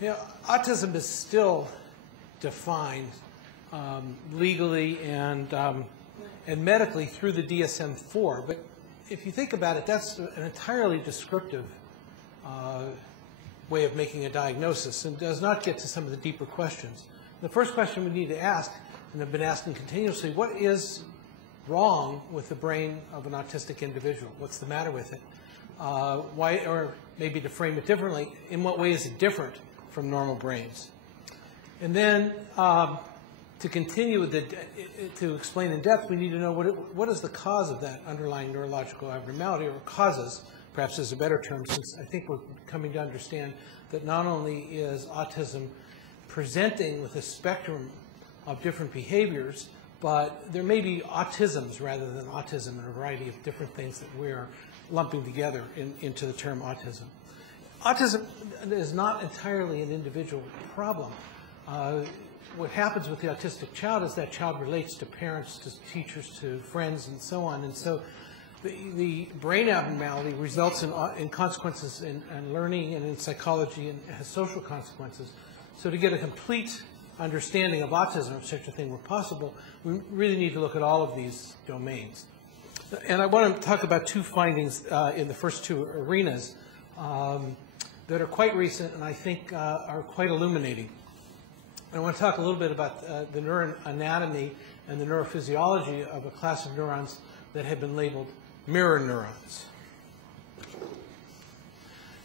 Autism is still defined legally and medically through the DSM-4, but if you think about it, that's an entirely descriptive way of making a diagnosis and does not get to some of the deeper questions. The first question we need to ask, and have been asking continuously, what is wrong with the brain of an autistic individual? What's the matter with it? Why, or maybe to frame it differently, in what way is it different from normal brains? And then to continue with to explain in depth, we need to know what is the cause of that underlying neurological abnormality, or causes, perhaps is a better term, since I think we're coming to understand that not only is autism presenting with a spectrum of different behaviors, but there may be autisms rather than autism, and a variety of different things that we're lumping together into the term autism. Autism is not entirely an individual problem. What happens with the autistic child is that child relates to parents, to teachers, to friends, and so on. And so the brain abnormality results in consequences in learning and in psychology, and has social consequences. So to get a complete understanding of autism, if such a thing were possible, we really need to look at all of these domains. And I want to talk about two findings in the first two arenas that are quite recent and I think are quite illuminating. I want to talk a little bit about the neuron anatomy and the neurophysiology of a class of neurons that have been labeled mirror neurons.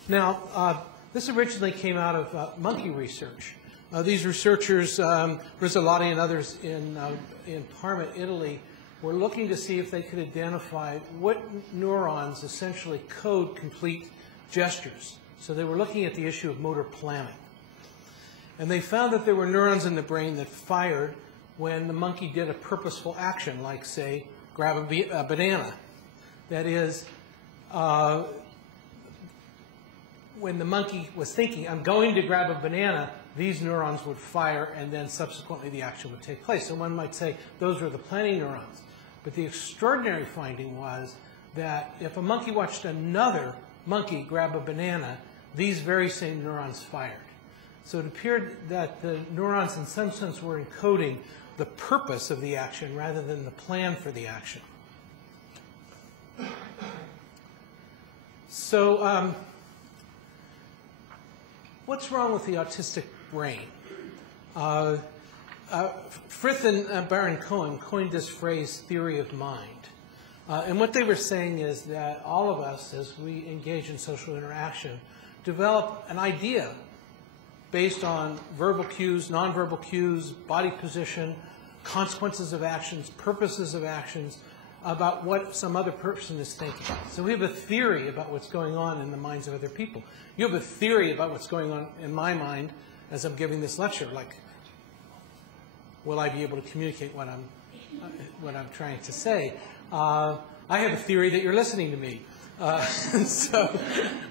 Now, this originally came out of monkey research. These researchers, Rizzolotti and others in Parma, Italy, were looking to see if they could identify what neurons essentially code complete gestures. So they were looking at the issue of motor planning. And they found that there were neurons in the brain that fired when the monkey did a purposeful action, like, say, grab a banana. That is, when the monkey was thinking, I'm going to grab a banana, these neurons would fire, and then subsequently the action would take place. So one might say those were the planning neurons. But the extraordinary finding was that if a monkey watched another monkey grab a banana, these very same neurons fired. So it appeared that the neurons in some sense were encoding the purpose of the action rather than the plan for the action. So what's wrong with the autistic brain? Frith and Baron Cohen coined this phrase, theory of mind. And what they were saying is that all of us, as we engage in social interaction, develop an idea based on verbal cues, nonverbal cues, body position, consequences of actions, purposes of actions, about what some other person is thinking. So we have a theory about what's going on in the minds of other people. You have a theory about what's going on in my mind as I'm giving this lecture, like, will I be able to communicate what I'm trying to say? I have a theory that you're listening to me. So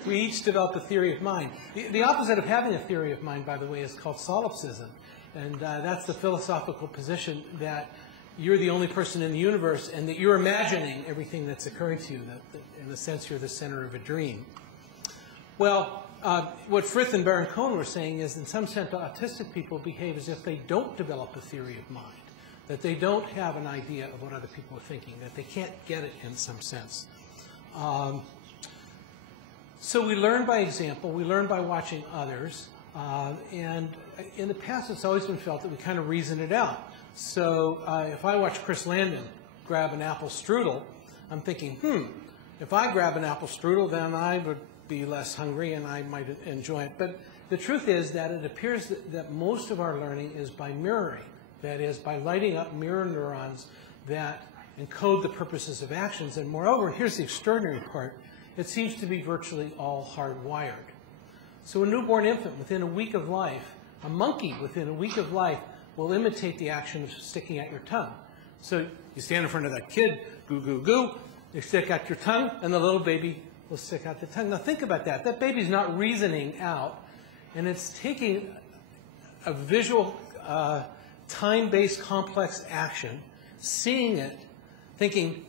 we each develop a theory of mind. The opposite of having a theory of mind, by the way, is called solipsism. And that's the philosophical position that you're the only person in the universe and that you're imagining everything that's occurring to you, that in a sense you're the center of a dream. Well, what Frith and Baron Cohen were saying is, in some sense, autistic people behave as if they don't develop a theory of mind, that they don't have an idea of what other people are thinking, that they can't get it in some sense. So we learn by example, we learn by watching others, and in the past it's always been felt that we kind of reason it out. So if I watch Chris Landon grab an apple strudel, I'm thinking, if I grab an apple strudel, then I would be less hungry and I might enjoy it. But the truth is that it appears that most of our learning is by mirroring, that is, by lighting up mirror neurons that encode the purposes of actions. And moreover, here's the extraordinary part, it seems to be virtually all hardwired. So a newborn infant within a week of life, a monkey within a week of life, will imitate the action of sticking out your tongue. So you stand in front of that kid, goo, goo, goo, you stick out your tongue, and the little baby will stick out the tongue. Now think about that. That baby's not reasoning out, and it's taking a visual, time-based complex action, seeing it, thinking,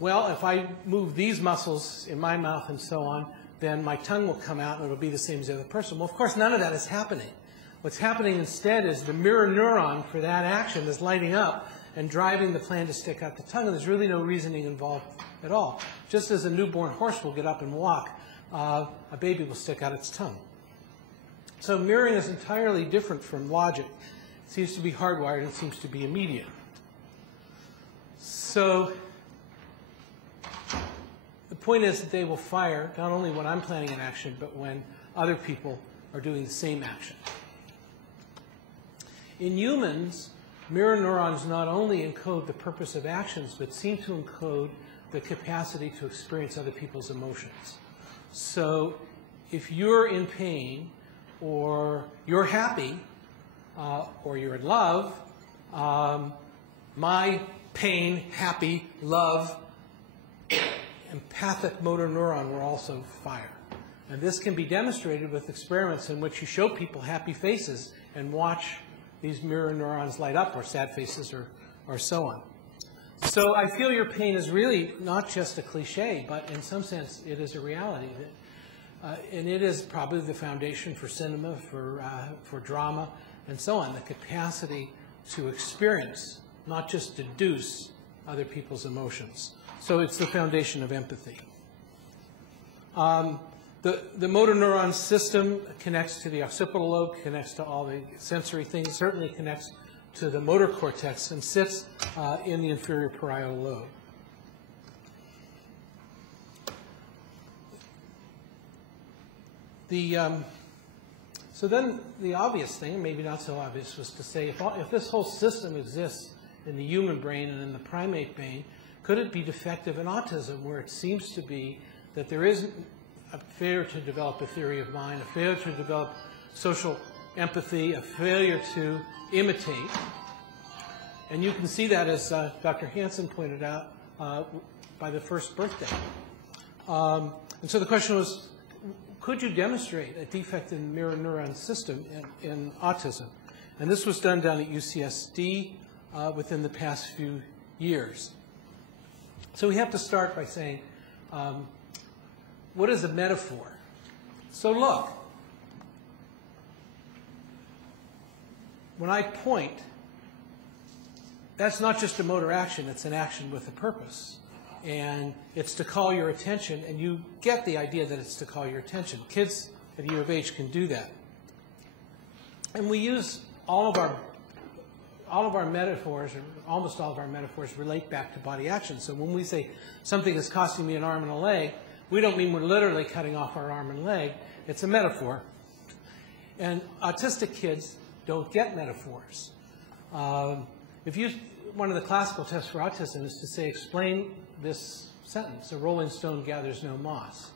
well, if I move these muscles in my mouth and so on, then my tongue will come out and it'll be the same as the other person. Well, of course, none of that is happening. What's happening instead is the mirror neuron for that action is lighting up and driving the plan to stick out the tongue, and there's really no reasoning involved at all. Just as a newborn horse will get up and walk, a baby will stick out its tongue. So mirroring is entirely different from logic. It seems to be hardwired and it seems to be immediate. So the point is that they will fire not only when I'm planning an action, but when other people are doing the same action. In humans, mirror neurons not only encode the purpose of actions, but seem to encode the capacity to experience other people's emotions. So if you're in pain, or you're happy, or you're in love, my pain, happy, love, empathic motor neuron will also fire. And this can be demonstrated with experiments in which you show people happy faces and watch these mirror neurons light up, or sad faces, or so on. So I feel your pain is really not just a cliche, but in some sense it is a reality. And it is probably the foundation for cinema, for drama, and so on, the capacity to experience, not just deduce, other people's emotions. So it's the foundation of empathy. The motor neuron system connects to the occipital lobe, connects to all the sensory things, certainly connects to the motor cortex, and sits in the inferior parietal lobe. So then the obvious thing, maybe not so obvious, was to say, if this whole system exists in the human brain and in the primate brain, could it be defective in autism, where it seems to be that there is a failure to develop a theory of mind, a failure to develop social empathy, a failure to imitate. And you can see that, as Dr. Hansen pointed out, by the first birthday. And so the question was, could you demonstrate a defect in the mirror neuron system in autism? And this was done down at UCSD within the past few years. So we have to start by saying, what is a metaphor? So look, when I point, that's not just a motor action, it's an action with a purpose. And it's to call your attention, and you get the idea that it's to call your attention. Kids at a year of age can do that. And we use all of our metaphors, or almost all of our metaphors, relate back to body action. So when we say something is costing me an arm and a leg, we don't mean we're literally cutting off our arm and leg. It's a metaphor. And autistic kids don't get metaphors. One of the classical tests for autism is to say, explain this sentence: a rolling stone gathers no moss.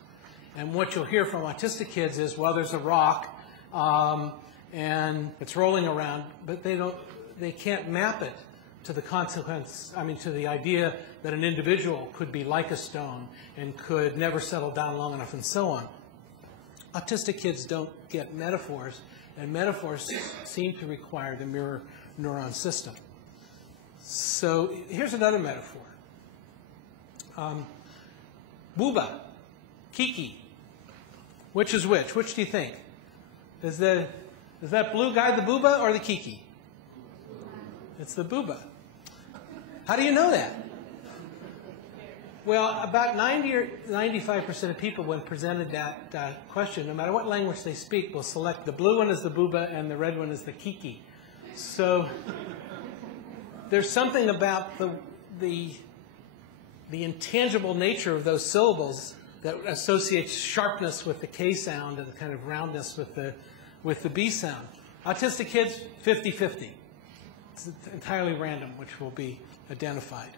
And what you'll hear from autistic kids is, well, there's a rock, and it's rolling around, but they can't map it to the consequence, to the idea that an individual could be like a stone and could never settle down long enough, and so on. Autistic kids don't get metaphors, and metaphors seem to require the mirror neuron system. So here's another metaphor. Booba, Kiki, which is which? Which do you think? Is that blue guy the booba or the Kiki? It's the booba. How do you know that? Well, about 90 or 95% of people, when presented that question, no matter what language they speak, will select the blue one as the booba and the red one as the Kiki. So there's something about the intangible nature of those syllables that associates sharpness with the K sound and the kind of roundness with the B sound. Autistic kids, 50-50. It's entirely random, which will be identified.